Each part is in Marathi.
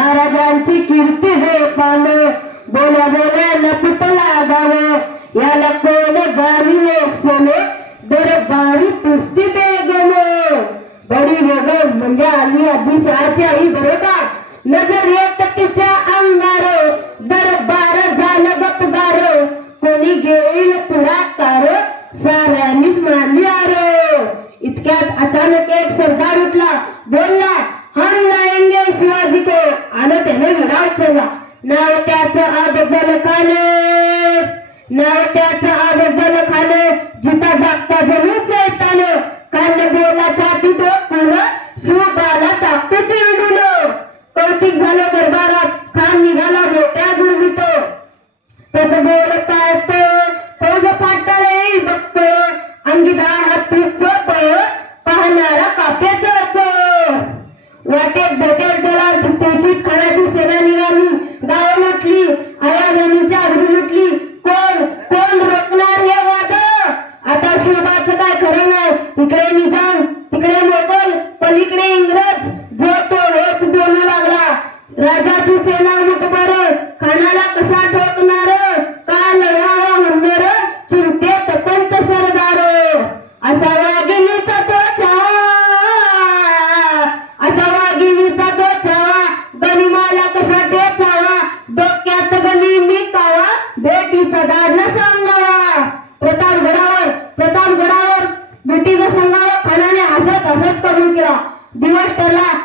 महाराजांची कीर्ती हो हे पान बोला बोला लपटला गाव. याला कोण गाविले सोने दरबारी पुष्टी दे गेलो बडी बेगम म्हणजे आली आदिशाची आई बरोबर नजर येत तिच्या अंगार. दरबार झालं गपगार कोणी घेईल पुढाकार? साऱ्यांनीच मानली आरो. इतक्यात अचानक एक सरदार उठला. बोलला हम लाएंगे शिवाजी को आणि त्याने लढा चला नाव त्याचं आबजल खालं डोक्यात मी कावा बेटीचा दाड न सांगावा. प्रताप गडावर बेटीचा सांगावा. खानाने हसत हसत करून केला. दिवस ठरला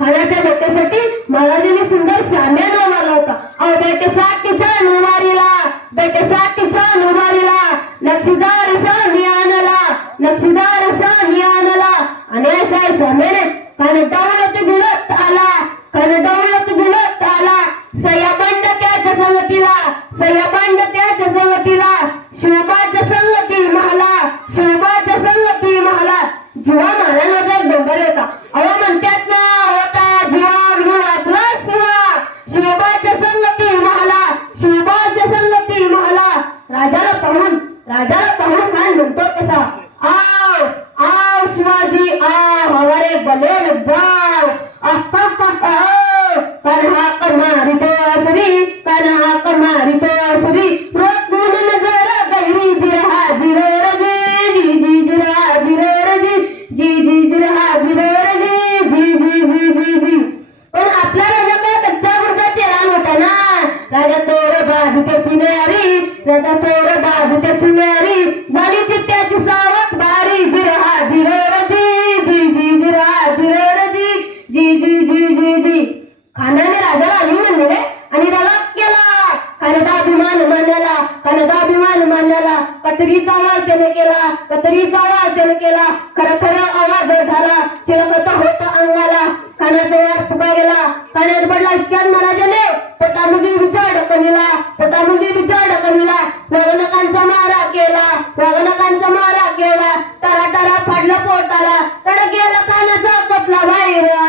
जी डोक्यासाठी भेटीसाठी महाराजांनी सुंदर साम्या नाव आला होता. अहो बेटेसाठी नुमारीला उभारीला बेटेसाठी छान उभारीला नक्षीदार सामी आणला नक्षीदार असा मी आणला. आणि असा साम्याने कान राजाला पाहून राजाला पाहून काय म्हणतो कसा आव आव शिवाजी आव हमारे बले लग न्यारी तोड बाज त्याची मेरी झाली चित्त्याची सावत बारी। जिरहा जिरोर जी जी जी जिरहा जिरोर जी जी जी जी जी जी। खानाने राजाला आलिंगन म्हणले आणि त्याला केला। खाण्याचा अभिमान मानला खाण्याचा अभिमान मानला कतरीचा आवाज त्याने केला कतरीचा आवाज त्याने केला। खरा खरा आवाज झाला चिलकत होत अंगाला। खाण्याचा वाट फुका गेला खाण्यात पडला इतक्यात महाराजाने पोटामध्ये विचार ढकलीला पोटामुगी विचार ढकलीला वाघनकांचा मारा केला वाघनकांचा मारा केला टारा टारा फाडलं पोटाला तड गेला खाण्याचा कपला बाहेर.